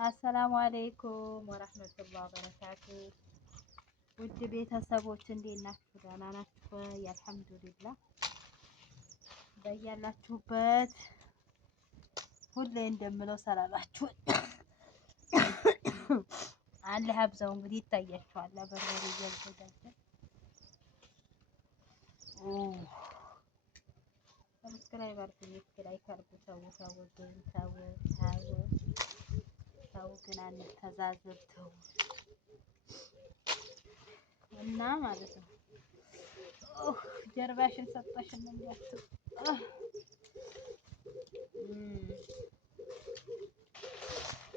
አሰላሙ አለይኩም ወራህመቱላሂ ወበረካቱ። ውድ ቤተሰቦች እንዴት ናችሁ? ደህና ናችሁ? አልሐምዱሊላህ። በያላችሁበት ሁሌ እንደምለው ሰላማችሁ አላህ ያብዛው። እንግዲህ ይታያችኋል በርበሬ እያዘጋጀ ሰብስክራይብ አድርጉ፣ ላይክ አድርጉ። ተው ግን አንተዛዘብ ተው እና ማለት ነው። ጀርባሽን ሰጠሽን እንዲያት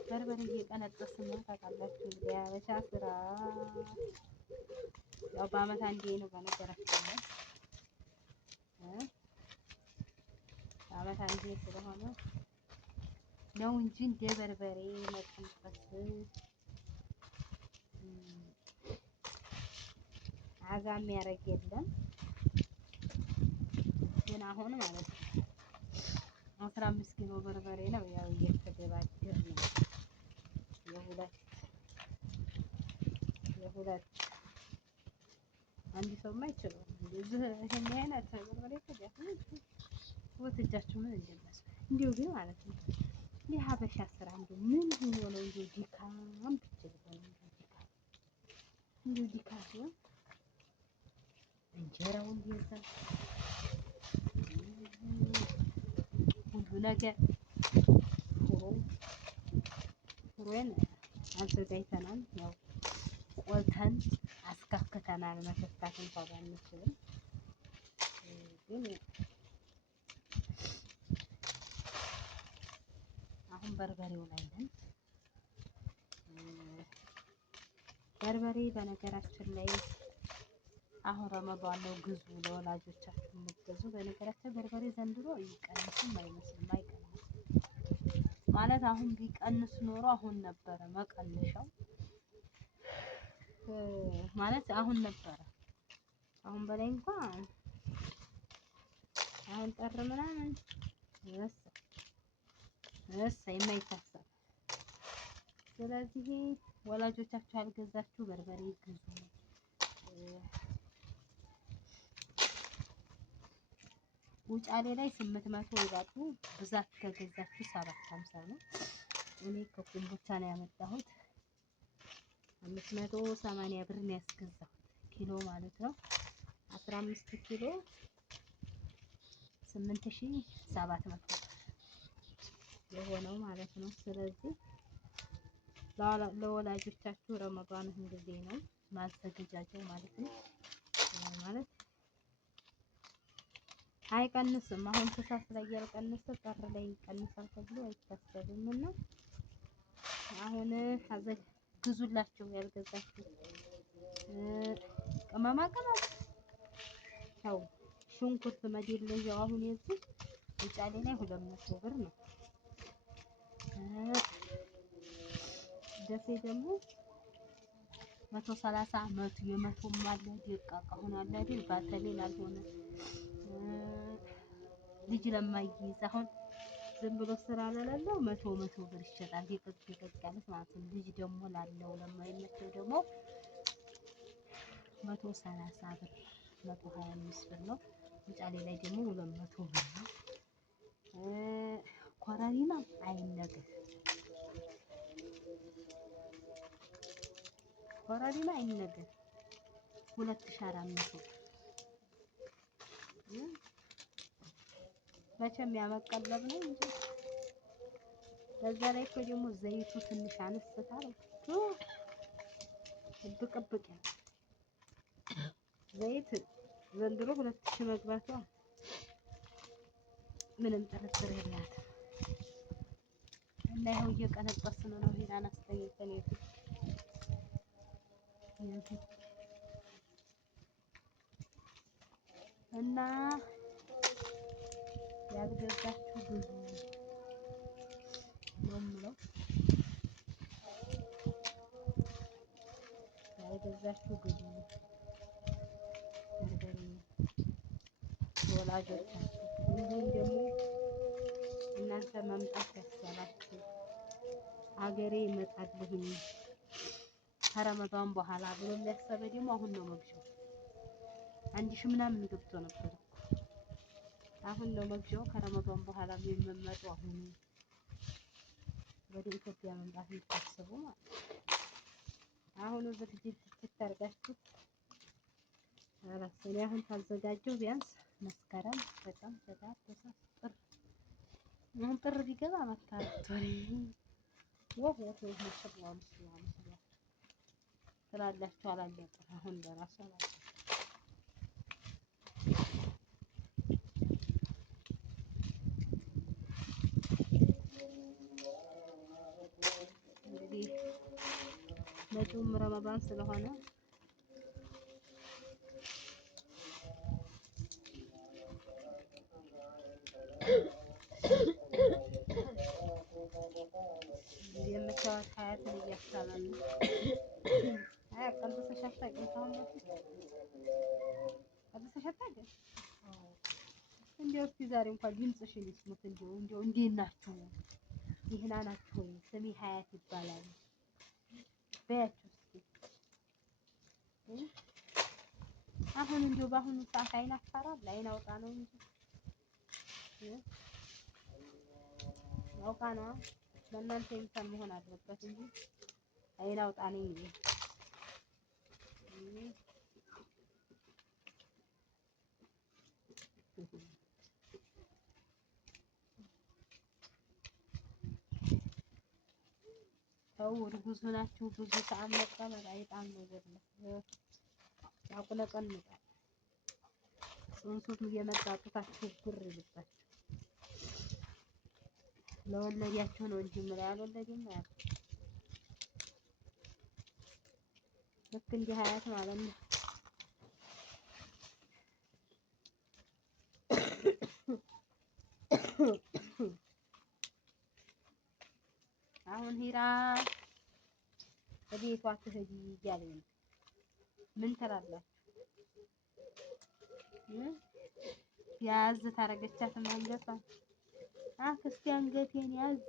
በርበሬ እየቀነጠስን ነው ታውቃላችሁ። የሀበሻ ስራ ያው በአመት አንዴ ነው በነገራችን ላይ በአመት አንዴ ስለሆነ ነው እንጂ እንደ በርበሬ መቀንጠስ አዛ የሚያደርግ የለም። ግን አሁን ማለት ነው 15 ኪሎ በርበሬ ነው ያው እየተደባደር ነው። የሁለት አንድ ሰው የማይችለው እንደዚህ ይሄን አይነት በርበሬ ተጋፍ ወጥጃችሁ ምን እንደመስል እንዲሁ ግን ማለት ነው። የሀበሻ ስራ እንደው ምን ሆኖ ነው እንደው ዲካም ብቻ ነው እንደው ዲካም ነው። እንጀራው እንደዛ ሁሉ ነገር ሩን አዘጋጅተናል። ያው ቆልተን አስከክተናል። መከካት እንኳን ባንችልም ግን አሁን በርበሬው ላይ ነን። በርበሬ በነገራችን ላይ አሁን ረመዳን ነው፣ ግዙ ለወላጆቻችሁ የምትገዙ። በነገራችን በርበሬ ዘንድሮ ይቀንስም አይመስልም፣ አይቀንስም ማለት አሁን ቢቀንስ ኖሮ አሁን ነበረ መቀነሻው ማለት አሁን ነበረ። አሁን በላይ እንኳን አሁን ጠር ምናምን የማይታሰብ። ስለዚህ ወላጆቻችሁ ያልገዛችሁ በርበሬ ግዙ። ውጫሌ ላይ 800 ይላሉ። ብዛት ከገዛችሁ 750 ነው። እኔ ከኮምቦቻ ነው ያመጣሁት። 580 ብር ነው ያስገዛሁት ኪሎ ማለት ነው። 15 ኪሎ 8700 የሆነው ማለት ነው። ስለዚህ ለወላጆቻችሁ ረመዳንን ጊዜ ነው ማዘገጃጀው ማለት ነው። ማለት አይቀንስም። አሁን ተሳስ ላይ ያልቀነሰ ጠር ላይ ይቀንሳል ተብሎ አይታሰብም። እና አሁን ግዙላችሁ ያልገዛችሁ ቅመማ ቅመም ያው ሽንኩርት መደለያው አሁን የዚህ ውጫሌ ላይ 200 ብር ነው። ደሴ ደግሞ 130 መቶ የመቶም አለ ደቃቃ ሆኖ አለ አይደል? ባተሌ ላልሆነ ልጅ ለማይይዝ አሁን ዝም ብሎ ስራ ለሌለው 100 ብር ይሸጣል። ደቀቅ ያለች ማለት ነው። ልጅ ደግሞ ላለው ለማይመቸው ደግሞ 130 ብር 125 ብር ነው። ውጫሌ ላይ ደግሞ 200 ብር ነው። ኮረሪማ አይነገር ኮረሪማ አይነገር 2400 መቼም ያመቀለብ ነው እንጂ በዛ ላይ እኮ ደግሞ ዘይቱ ትንሽ አነስተታል። ብቅብቅ ዘይት ዘንድሮ 2000 መግባቷ ምንም ጥርጥር የላትም። እና ይኸው እየቀነጠስን ነው። ሄዳን አስተኝተን እና ያልገዛችሁ ብዙ ነው የምለው። ያልገዛችሁ ብዙ በርበሬ ወላጆቻችሁ እንዲሁም ደግሞ እናንተ መምጣት ያስቻላችሁ ሀገሬ እመጣለሁኝ ከረመዳን በኋላ ብሎ የሚያሰበ ደግሞ አሁን ነው መግዣው። 1000 ምናምን ገብቶ ነበር። አሁን ነው መግዣው። ከረመዳን በኋላ የሚመጡ አሁን ወደ ኢትዮጵያ መምጣት የምታስቡ ማለት ነው። አሁን ዝግጅት ትታርጋችሁ አራሰኔ አሁን ታዘጋጀው ቢያንስ መስከረም በጣም በጣም ጥር አሁን ጥር ቢገባ መካቶሪ ወህ ወህ መስሏል ስላላችሁ አላለቀም። አሁን ለራሱ አላለቀም። እንግዲህ መጪውም ረመዳን ስለሆነ የምታዩት ሀያትን እያሳላል ቀልብሰሽ አታውቂም? ከአሁን በፊት ቀልብሰሽ አታውቂም? እንዲያው እስኪ ዛሬ እንኳን ድምፅሽን ይስሙት። እንዲያው እንዴት ናችሁ? ደህና ናችሁ ወይ? ስሜ ሀያት ይባላል በያችሁ እስኪ። አሁን እንዲያው በአሁኑ ሰዓት አይን አፋራል አይን አውጣ ነው እንጂ አውቃ ነው ለእናንተ ኢንሳን መሆን አለበት እንጂ አይን አውጣ ነኝ እንዴ? ሰው እርጉዝ ሆናችሁ ብዙ ሰዓት መቀመጥ አይጣም ነገር ነው። ያቁለቀልቃል። ጽንሱት እየመጣ ጡታችሁ ጉር ይልባችሁ። ለወለዲያችሁ ነው እንጂ ምን ያልወለድም ማለት ልክ እንደ ሀያት ማለት ነው። አሁን ሂራ ቤቷ ትሄጂ እያለኝ ነው። ምን ትላላችሁ? ያዝ ታረገቻት አንገቷን አክስቴ አንገቴን ያዝ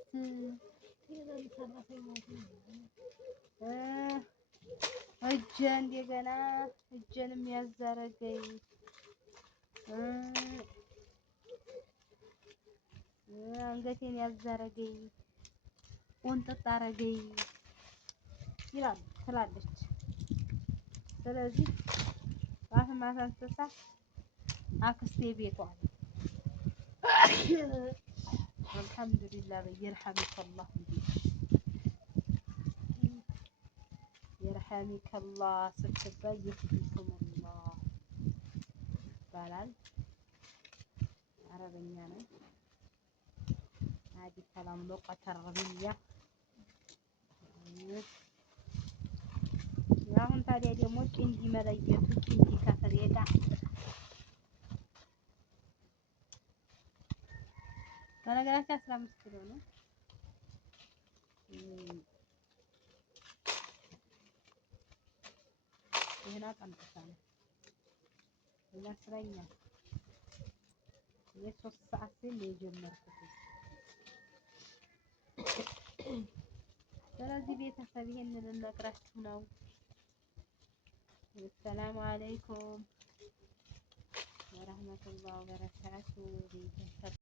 እጄ እንደገና እጄንም ያዝ አረገኝ አንገቴን ያዝ አረገኝ ቆንጥጥ አረገኝ ይላል ትላለች። ስለዚህ ማታ አንስታ አክስቴ ቤቷ አልሐምዱሊላህ በየርሐሚከላህ የርሐሚከላህ ስትባይ ይፍቱኩሙላህ ይባላል። አረበኛ ነው። አዲ ሰላም ሉቀት አረብያ። አሁን ታዲያ ደግሞ ቂንዲ መለየቱ ቂንዲ ከፍሬጋ በነገራችን 15 ኪሎ ነው። ይሄን አቀምጣ ነው ለስራኛ የሶስት ሰዓት ሲል የጀመርኩት። ስለዚህ ቤተሰብ ይሄንን ልነግራችሁ ነው። ሰላም አለይኩም ወራህመቱላሂ ወበረካቱ ቤተሰብ